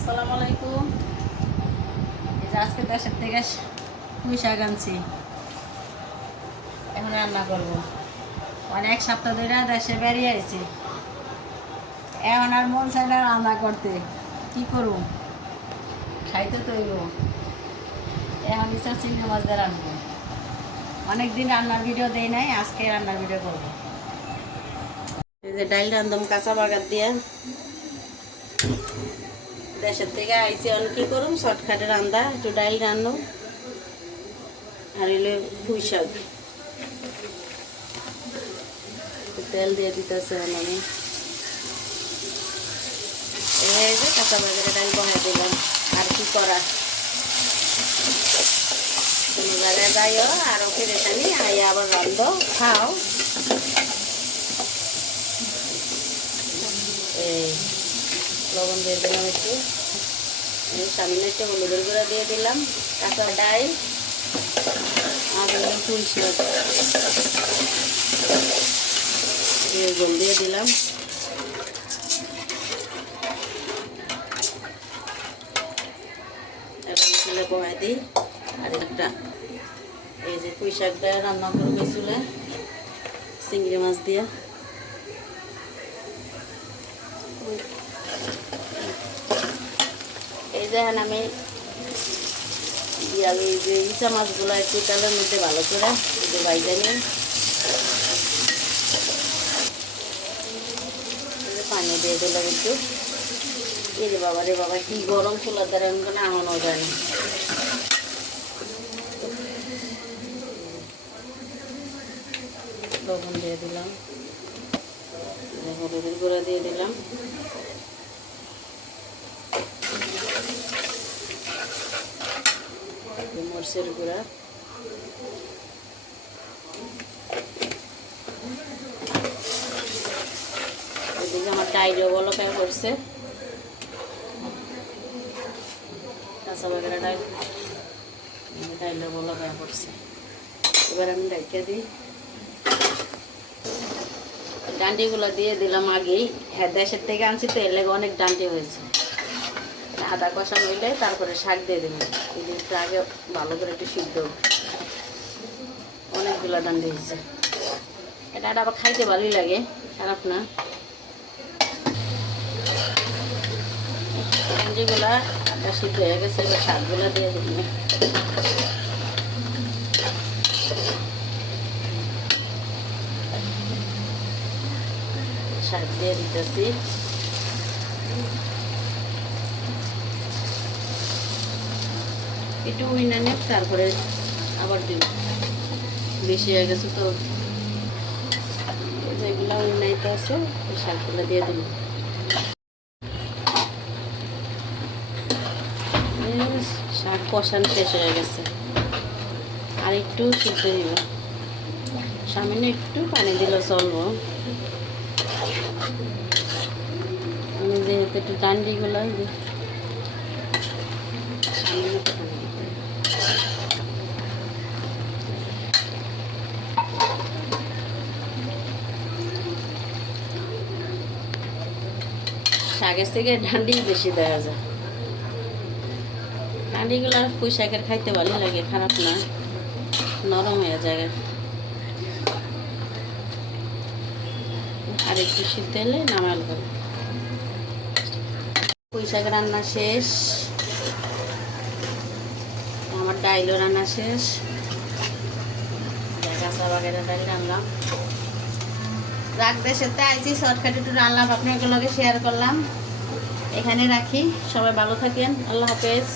আসসালামু আলাইকুম। এই যে আজকে দেশের থেকে পুঁই আনছি। এখন রান্না করব। মানে এক সপ্তাহ ধরে দেশে বেরিয়ে আইছি। এখন আর মন চাই না রান্না করতে। কি করব? খাইতে তো এখন ইচ্ছা চিংড়ি মাছ দিয়ে রান্নবো অনেকদিন রান্নার ভিডিও দেই নাই, আজকে রান্নার ভিডিও করব। এই যে ডাইল রান্ধম কাঁচা বাগার দিয়ে। দেশের থেকে আইসি অনেক কি করুম? শর্টকাটে রান্দা, একটু ডাইল রান্নো আর এলে পুঁই শাক। তেল দিয়ে দিতেছে আমি এই যে কাঁচা বাজারে ডাল বহাই দিলাম। আর কি করা? জায়গায় যাইও আরও ফিরে টানি আইয়া আবার রান্ধো, খাও। এই, লবণ দিয়ে দিলাম একটু। এই সামনে একটু হলুদের গুঁড়া দিয়ে দিলাম, কাঁচা ডাল আর দিলাম পুঁই দিয়ে জল দিয়ে দিলাম। দিই। আর একটা, এই যে পুঁই শাকটা রান্না করবে চুলে চিংড়ি মাছ দিয়ে। দেখেন আমি ইয়ালে যে ইচা মাছগুলো একটু তেলের মধ্যে ভালো করে যে বাইজা নিয়ে পানি দিয়ে দিলাম একটু। এই রে বাবা রে বাবা, কি গরম চুলার দ্বারা এমন আনানো যায় না। লবণ দিয়ে দিলাম। হলুদের গুঁড়া দিয়ে দিলাম এই গুঁড়া। এদিকে আমার এবার আমি দিই। ডান্ডিগুলো দিয়ে দিলাম আগেই। হ্যাঁ দেশের থেকে আনছি, তো এর লেগে অনেক ডান্ডি হয়েছে। আদা কষা নইলে তারপরে শাক দিয়ে এই জিনিসটা আগে ভালো করে একটু সিদ্ধ। অনেকগুলো ডান্ডি হয়েছে এটা আবার খাইতে ভালোই লাগে, খারাপ না। হয়ে গেছে, এবার শাকগুলো দিয়ে শাক দিয়ে দিতেছি। একটু উইনা নেব, তারপরে আবার দিব। বেশি হয়ে গেছে তো। যেগুলো উইনাইতে আছে, ওই শাকগুলো দিয়ে দিল শাক কষানো শেষ হয়ে গেছে। আর একটু সিদ্ধ দিব। সামান্য একটু পানি দিলে চলবো। আমি যেহেতু একটু ডান্ডিগুলো সামান্য একটু পানি দিতে। শাকের থেকে ডান্ডি বেশি দেওয়া যায়। ডান্ডিগুলো পুঁই শাকের খাইতে ভালো লাগে, খারাপ না, নরম হয়ে যায়। আর একটু সিদ্ধ হলে নামাল করে। পুঁই শাক রান্না শেষ। ডাইলও রান্না শেষ। কাঁচা বাগেরা ডাইল রান্নাম রাখ দেশেতে আইছি একটু শেয়ার করলাম। এখানে রাখি, সবাই ভালো থাকেন, আল্লাহ হাফেজ।